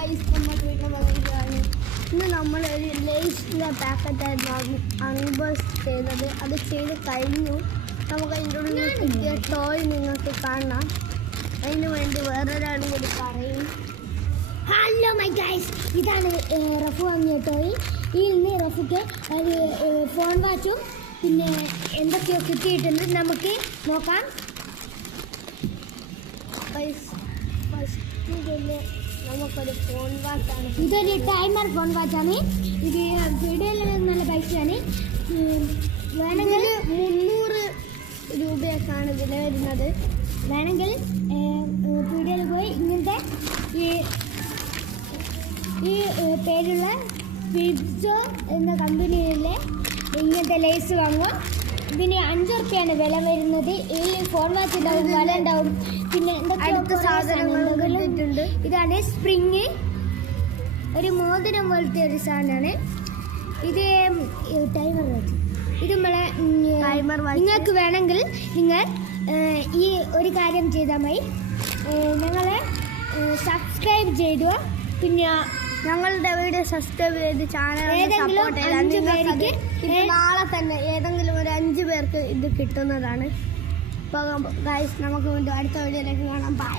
Guys, നമ്മൾ വീണ്ടും വന്നിരിക്കുകയാണ്. ഇന്ന് നമ്മൾ ഒരു ലേസിൻ്റെ പാക്കറ്റായിരുന്നു അൺബോക്സ് ചെയ്തത്. അത് ചെയ്ത് കഴിഞ്ഞു. നമുക്ക് അതിൻ്റെ ഉള്ളിൽ കിട്ടിയ ടോയ് നിങ്ങൾക്ക് കാണാം. അതിന് വേണ്ടി വേറൊരാളും കൂടി പറയും. ഹലോ മൈ ഗൈസ്, ഇതാണ് റഫു വാങ്ങിയ ടോയ്. ഈ ഇന്ന് റഫുക്ക് ഒരു ഫോൺ വാച്ചും പിന്നെ എന്തൊക്കെയോ കിട്ടിയിട്ടുണ്ട്. നമുക്ക് നോക്കാം. ഫസ്റ്റ് തന്നെ നമുക്കൊരു ഫോൺ വാച്ചാണ്. ഇതൊരു ടൈമർ ഫോൺ വാച്ചാണ്. ഇത് വീഡിയോയിൽ നല്ല പൈസയാണ്. വേണമെങ്കിൽ 300 രൂപയൊക്കെയാണ് വില വരുന്നത്. വേണമെങ്കിൽ വീഡിയോയിൽ പോയി ഇങ്ങനത്തെ ഈ പേരുള്ള ഫിബ്സോ എന്ന കമ്പനിയിലെ ഇങ്ങനത്തെ ലേസ് വാങ്ങുക. ഇതിന് 5 റുപ്യാണ് വില വരുന്നത്. ഈ ഫോൺ വാച്ച് ഉണ്ടാവും, വില ഉണ്ടാവും, പിന്നെ അടുത്ത സാധനങ്ങളുണ്ട്. ഇതാണ് സ്പ്രിങ്, ഒരു മോതിരം പോലത്തെ ഒരു സാധനമാണ് ഇത്. Timer watch. ഇത് നമ്മളെ ടൈമർ വാച്ച്. നിങ്ങൾക്ക് വേണമെങ്കിൽ നിങ്ങൾ ഈ ഒരു കാര്യം ചെയ്താൽ മതി. ഞങ്ങളെ സബ്സ്ക്രൈബ് ചെയ്തു, പിന്നെ ഞങ്ങളുടെ വീഡിയോ സബ്സ്ക്രൈബ് ചെയ്ത് ചാനൽ സപ്പോർട്ട് ചെയ്താൽ ഇത് നാളെ തന്നെ ഏതെങ്കിലും ഒരു 5 പേർക്ക് ഇത് കിട്ടുന്നതാണ്. അപ്പോൾ ഗൈസ്, നമുക്ക് വീണ്ടും അടുത്ത വീഡിയോയിലേക്ക് കാണാം. ബൈ.